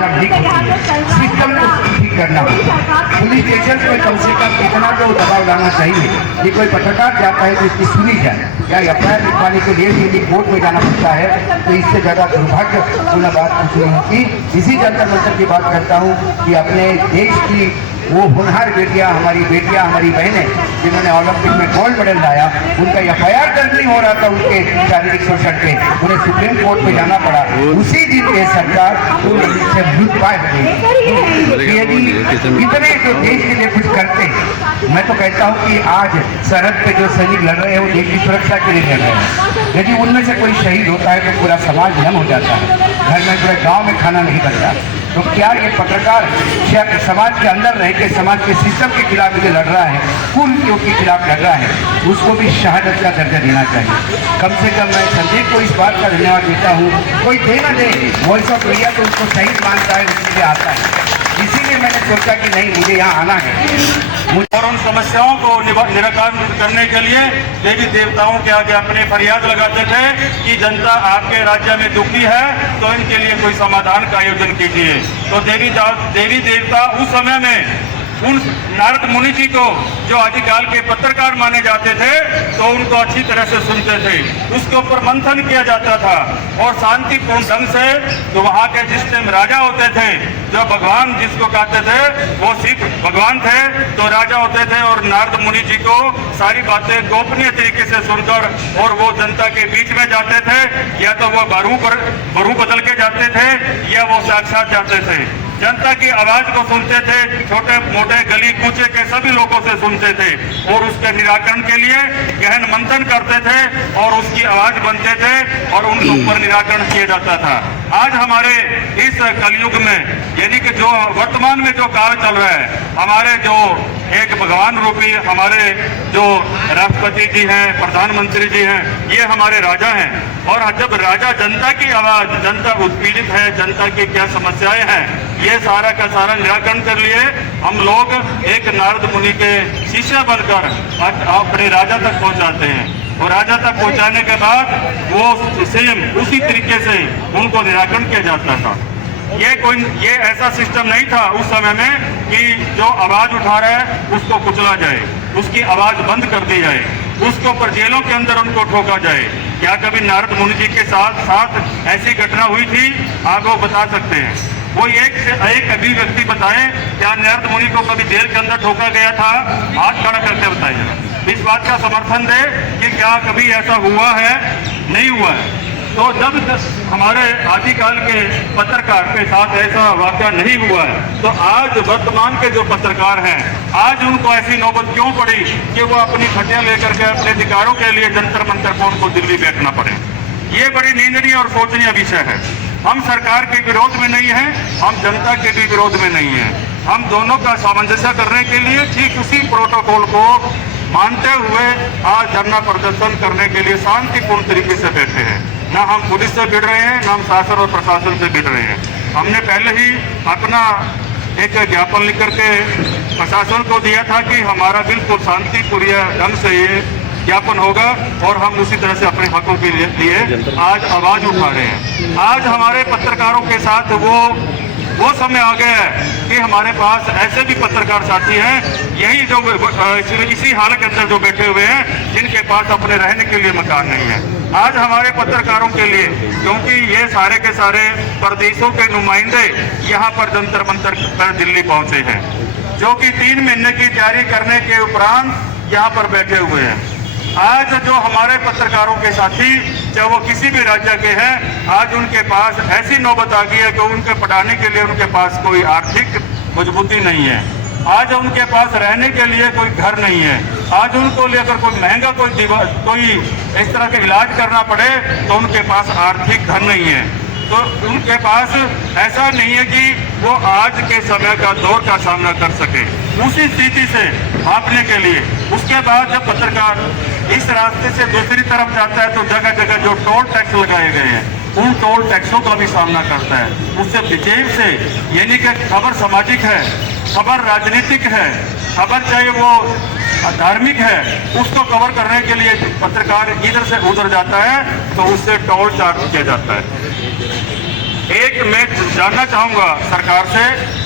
जब लीक होती है, सिस्टम को ठीक करना होगा। पुलिस स्टेशन में कम से कम इतना तो दबाव लाना चाहिए कि कोई पत्रकार जाता है तो इसकी सुनी जाए। क्या एफआईआर लिखवाने के लिए यदि कोर्ट में जाना पड़ता है तो इससे ज़्यादा दुर्भाग्यपूर्ण बात कुछ नहीं होती। इसी जंतर मंतर की बात करता हूँ कि अपने देश की वो होनहार बेटियां, हमारी बहनें जिन्होंने ओलंपिक में गोल्ड मेडल लाया, उनका एफआईआर दर्ज नहीं हो रहा था उनके शारीरिक शोषण पे, उन्हें सुप्रीम कोर्ट में जाना पड़ा। उसी दिन ये सरकार से लुटपाट हुई। यदि इतने जो देश के लिए कुछ करते, मैं तो कहता हूँ कि आज सरहद पे जो सैनिक लड़ रहे हैं वो देश की सुरक्षा के लिए लड़ रहे हैं। यदि उनमें से कोई शहीद होता है तो पूरा समाज नम हो जाता है, घर में पूरे गाँव में खाना नहीं बनता। तो क्या ये पत्रकार समाज के अंदर रह के समाज के सिस्टम के खिलाफ जो लड़ रहा है, कुरीतियों के खिलाफ लड़ रहा है, उसको भी शहादत का दर्जा देना चाहिए। कम से कम मैं संदीप को इस बात का धन्यवाद देता हूँ। कोई दे ना दे, वॉइस ऑफ इंडिया तो उसको शहीद मानता है, उसके आता है। इसीलिए मैंने सोचा कि नहीं, मुझे यहाँ आना है और उन समस्याओं को निराकरण करने के लिए देवी देवताओं के आगे अपनी फरियाद लगाते थे कि जनता आपके राज्य में दुखी है तो इनके लिए कोई समाधान का आयोजन कीजिए। तो देवी देवता उस समय में उन नारद मुनि जी को, जो आदिकाल के पत्रकार माने जाते थे, तो उनको अच्छी तरह से सुनते थे, उसके ऊपर मंथन किया जाता था और शांतिपूर्ण ढंग से जो वहाँ के जिस टाइम राजा होते थे, जो भगवान जिसको कहते थे वो सिर्फ भगवान थे, तो राजा होते थे और नारद मुनि जी को सारी बातें गोपनीय तरीके से सुनकर और वो जनता के बीच में जाते थे, या तो वो बरू बदल के जाते थे या वो साक्षात जाते थे। जनता की आवाज को सुनते थे, छोटे मोटे गली कूचे के सभी लोगों से सुनते थे और उसके निराकरण के लिए गहन मंथन करते थे और उसकी आवाज बनते थे और उनके ऊपर निराकरण किया जाता था। आज हमारे इस कलयुग में, यानी कि जो वर्तमान में जो काल चल रहा है, हमारे जो एक भगवान रूपी हमारे जो राष्ट्रपति जी हैं, प्रधानमंत्री जी हैं, ये हमारे राजा हैं। और जब राजा जनता की आवाज, जनता उत्पीड़ित है, जनता की क्या समस्याएं हैं, ये सारा का सारा निराकरण के लिए हम लोग एक नारद मुनि के शिष्य बनकर अपने राजा तक पहुंचाते हैं और राजा तक पहुंचाने के बाद वो सेम उसी तरीके से उनको निराकरण किया जाता था। ये ऐसा सिस्टम नहीं था उस समय में कि जो आवाज उठा रहा है उसको कुचला जाए, उसकी आवाज बंद कर दी जाए, उसके ऊपर जेलों के अंदर उनको ठोका जाए। क्या कभी नारद मुनि जी के साथ ऐसी घटना हुई थी? आप वो बता सकते हैं? वो एक अभी व्यक्ति बताएं, क्या नारद मुनि को कभी जेल के अंदर ठोका गया था? हाथ खड़ा करके बताइए। इस बात का समर्थन दे कि क्या कभी ऐसा हुआ है? नहीं हुआ है। तो जब हमारे आदिकाल के पत्रकार के साथ ऐसा वाकया नहीं हुआ है, तो आज वर्तमान के जो पत्रकार हैं, आज उनको ऐसी नौबत क्यों पड़ी कि वो अपनी खटिया लेकर के अपने अधिकारों के लिए जंतर मंतर को उनको दिल्ली बैठना पड़े? ये बड़ी निंदनीय और शोचनीय विषय है। हम सरकार के विरोध में नहीं हैं, हम जनता के भी विरोध में नहीं हैं। हम दोनों का सामंजस्य करने के लिए ठीक उसी प्रोटोकॉल को मानते हुए आज धरना प्रदर्शन करने के लिए शांतिपूर्ण तरीके से बैठे हैं। ना हम पुलिस से भिड़ रहे हैं, ना हम शासन और प्रशासन से भिड़ रहे हैं। हमने पहले ही अपना एक ज्ञापन लिख करके प्रशासन को दिया था कि हमारा बिल्कुल शांतिपूर्ण ढंग से ये ज्ञापन होगा और हम उसी तरह से अपने हकों के लिए आज आवाज उठा रहे हैं। आज हमारे पत्रकारों के साथ वो समय आ गया है कि हमारे पास ऐसे भी पत्रकार साथी हैं, यही जो इसी हाल के अंदर जो बैठे हुए हैं, जिनके पास अपने रहने के लिए मकान नहीं है। आज हमारे पत्रकारों के लिए, क्योंकि ये सारे के सारे प्रदेशों के नुमाइंदे यहाँ पर जंतर मंतर पर दिल्ली पहुंचे हैं, जो कि 3 महीने की तैयारी करने के उपरांत यहाँ पर बैठे हुए हैं। आज जो हमारे पत्रकारों के साथी, चाहे वो किसी भी राज्य के हैं, आज उनके पास ऐसी नौबत आ गई है कि उनके पढ़ाने के लिए उनके पास कोई आर्थिक मजबूती नहीं है। आज उनके पास रहने के लिए कोई घर नहीं है। आज उनको लेकर कोई महंगा कोई इस तरह का इलाज करना पड़े तो उनके पास आर्थिक धन नहीं है। तो उनके पास ऐसा नहीं है कि वो आज के समय का दौर का सामना कर सके। उसी स्थिति से भागने के लिए उसके बाद जब पत्रकार इस रास्ते से दूसरी तरफ जाता है तो जगह जगह जो टोल टैक्स लगाए गए हैं, उन टोल टैक्सों का भी सामना करता है। उससे विजय से, यानी कि खबर सामाजिक है, खबर राजनीतिक है, खबर चाहे वो धार्मिक है, उसको कवर करने के लिए पत्रकार इधर से उधर जाता है तो उससे टोल चार्ज किया जाता है। एक मैं जानना चाहूँगा सरकार से